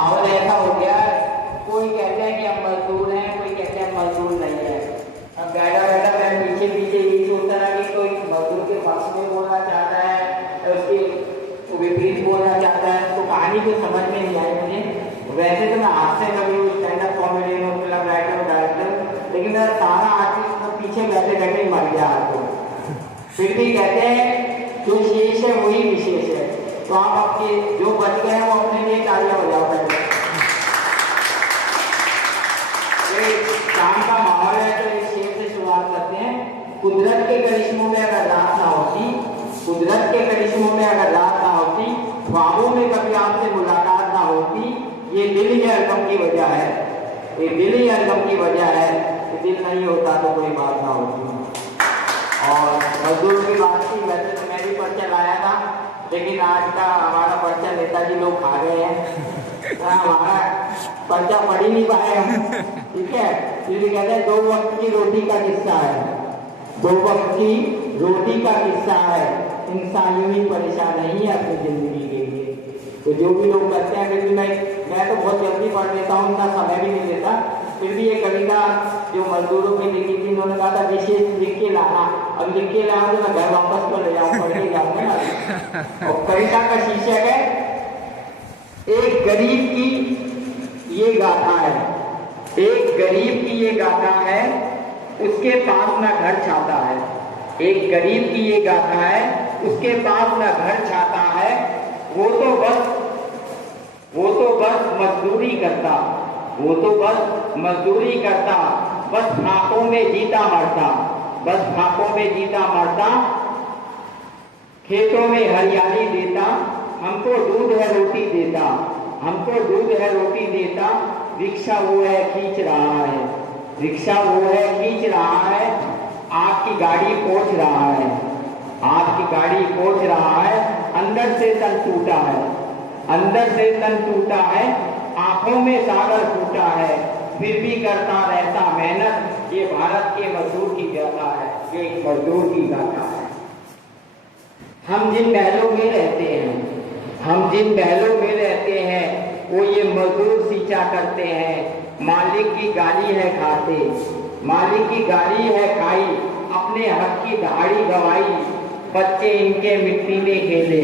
माहौल ऐसा हो गया, कोई कहते हैं कि हम मजदूर हैं, कोई कहते हैं मजदूर नहीं है। अब बैठा बैठा मैं पीछे पीछे यही सोचता रहा कि कोई मजदूर के पक्ष में बोलना चाहता है, उसके विपरीत बोलना चाहता है, तो कहानी को समझ में नहीं आई मुझे। वैसे तो मैं हाथ से कभी स्टैंड अप कॉमेडी में फिल्म राइटर डायरेक्टर, लेकिन मेरा सारा आर्टिस्ट पीछे बैठे बैठे मर गया आपको। फिर भी कहते हैं जो शेष है वही विशेष है। तो आप आपके जो बच गए हैं वो अपने लिए तालियां बजाओ पहले। शाम का माहौल है तो एक शेर से शुरुआत करते हैं। कुदरत के करिश्मों में अगर रात ना होती, कुदरत के करिश्मों में अगर रात ना होती, ख्वाबों में कभी आपसे मुलाकात ना होती, ये दिल ही हरगम की वजह है, ये दिल ही हरगम की वजह है। दिल नहीं होता तो कोई बात ना होती। और मजदूर की बात थी, वैसे तो मैं भी पर्चा लाया था, लेकिन आज का हमारा पर्चा नेताजी लोग खा गए हैं, हमारा पर्चा पढ़ ही नहीं पाए हम। ठीक है, इसलिए कहते हैं 2 वक्त की रोटी का किस्सा है, 2 वक्त की रोटी का किस्सा है, इंसान यूं ही परेशान नहीं है अपनी जिंदगी के लिए। तो जो भी लोग करते हैं, फिर भी मैं तो बहुत जल्दी पढ़ लेता हूँ, उतना समय भी नहीं देता। फिर भी ये कविता जो मजदूरों की लिखी थी, उन्होंने कहा था विशेष लिख के लाना। अब लिख के लाऊं तो मैं घर वापस तो ले जाऊँ, पढ़ के जाऊंगा ना। और कविता का शीर्षक है एक गरीब की ये गाथा है, एक गरीब की ये गाथा है, उसके पास ना घर छाता है। एक गरीब की ये गाथा है, उसके पास ना घर छाता है, वो तो बस मजदूरी करता, वो तो बस मजदूरी करता, बस फाकों में जीता मरता, बस फाकों में जीता मरता, खेतों में हरियाली देता, हमको दूध है रोटी देता, हमको दूध है रोटी देता, रिक्शा वो है खींच रहा है, रिक्शा वो है खींच रहा है, आपकी गाड़ी पहुंच रहा है, आपकी गाड़ी पहुंच रहा है, अंदर से तन टूटा है, अंदर से तन टूटा है, आंखों में सागर फूटा है, फिर भी करता रहता मेहनत, ये भारत के मजदूर की गाथा है, ये एक मजदूर की गाथा है। हम जिन महलों में रहते हैं, हम जिन महलों में रहते हैं, वो ये मजदूर सींचा करते हैं, मालिक की गाली है खाते, मालिक की गाली है खाई, अपने हक की दहाड़ी गवाई, बच्चे इनके मिट्टी में खेले,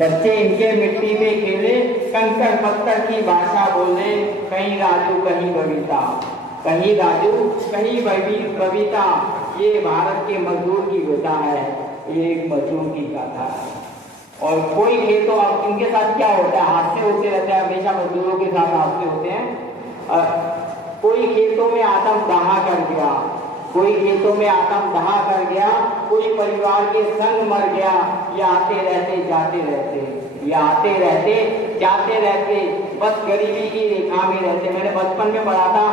बच्चे इनके मिट्टी में खेले, कंकड़ पत्थर की भाषा बोले, कहीं राजू कहीं बबीता, कहीं राजू कहीं बबीता, ये भारत के मजदूर की गाथा है, ये एक मजदूर की गाथा है। और कोई खेतों, अब इनके साथ क्या होता है, हादसे होते रहते हैं, हमेशा मजदूरों के साथ हादसे होते हैं। कोई खेतों में आतंक दहा कर गया, कोई खेतों में आतंक दहा कर गया, कोई परिवार के संग मर गया, ये आते रहते जाते रहते, ये आते रहते जाते रहते, बस गरीबी की रेखा में रहते। मैंने बचपन में पढ़ा था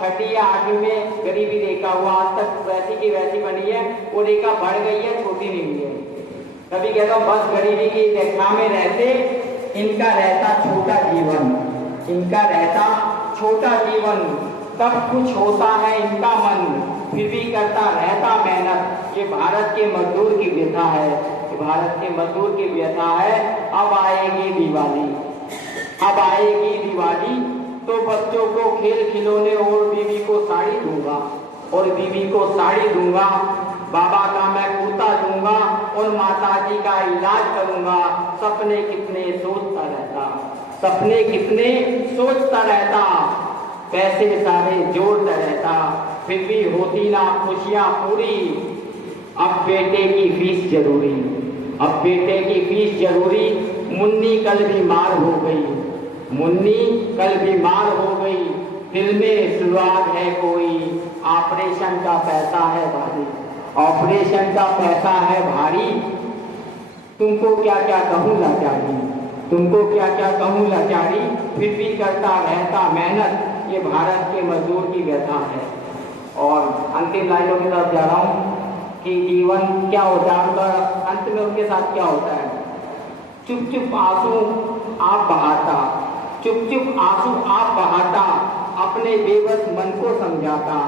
6ठी या 8वीं में, गरीबी रेखा हुआ आज तक वैसी की वैसी बनी है, वो रेखा बढ़ गई है, छोटी नहीं हुई है। कभी कहता हूँ बस गरीबी की रेखा में रहते, इनका रहता छोटा जीवन, इनका रहता छोटा जीवन, तब कुछ होता है इनका मन, फिर भी करता रहता मेहनत, ये भारत के मजदूर की व्यथा है, ये भारत के मजदूर की व्यथा है। अब आएगी दिवाली, अब आएगी दिवाली, तो बच्चों को खेल खिलौने और बीवी को साड़ी दूंगा, और बीवी को साड़ी दूंगा, बाबा का मैं कुर्ता दूंगा, और माता जी का इलाज करूंगा, सपने कितने सोचता रहता, सपने कितने सोचता रहता, पैसे सारे जोड़ता रहता, फिर भी होती ना खुशियां पूरी, अब बेटे की फीस जरूरी, अब बेटे की फीस जरूरी, मुन्नी कल बीमार हो गई, मुन्नी कल बीमार हो गई, दिल में सुराग है कोई, ऑपरेशन का पैसा है भारी, ऑपरेशन का पैसा है भारी, तुमको क्या क्या कहूँ लाचारी, तुमको क्या क्या कहूँ लाचारी, फिर भी करता रहता मेहनत, ये भारत के मजदूर की व्यथा है। और अंतिम लाइनों की तरफ जा रहा हूँ कि जीवन क्या होता है उनका, अंत में उनके साथ क्या होता है। चुप चुप आंसू आप बहाता, चुप चुप आंसू आप बहाता, अपने बेबस मन को समझाता,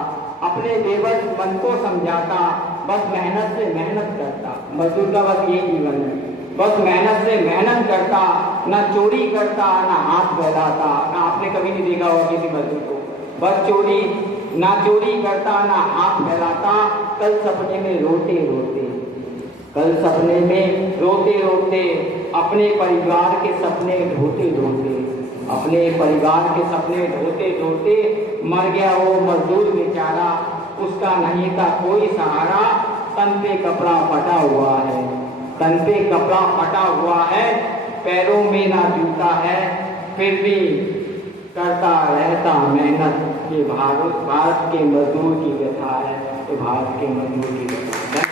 अपने बेबस मन को समझाता, बस मेहनत से मेहनत करता, मजदूर का बस ये जीवन है, बस मेहनत से मेहनत करता, ना चोरी करता ना हाथ फैलाता। ना आपने कभी नहीं देखा होगा किसी मजदूर को, बस चोरी, ना चोरी करता ना हाथ फैलाता। कल सपने में रोते रोते, कल सपने में रोते रोते, अपने परिवार के सपने ढोते ढोते, अपने परिवार के सपने ढोते ढोते मर गया वो मजदूर बेचारा। उसका नहीं था कोई सहारा, तन पे कपड़ा फटा हुआ है, तन पे कपड़ा फटा हुआ है, पैरों में ना जूता है, फिर भी करता रहता मेहनत। ये भारत के मजदूर की व्यथा है, ये भारत के मजदूर की व्यथा है।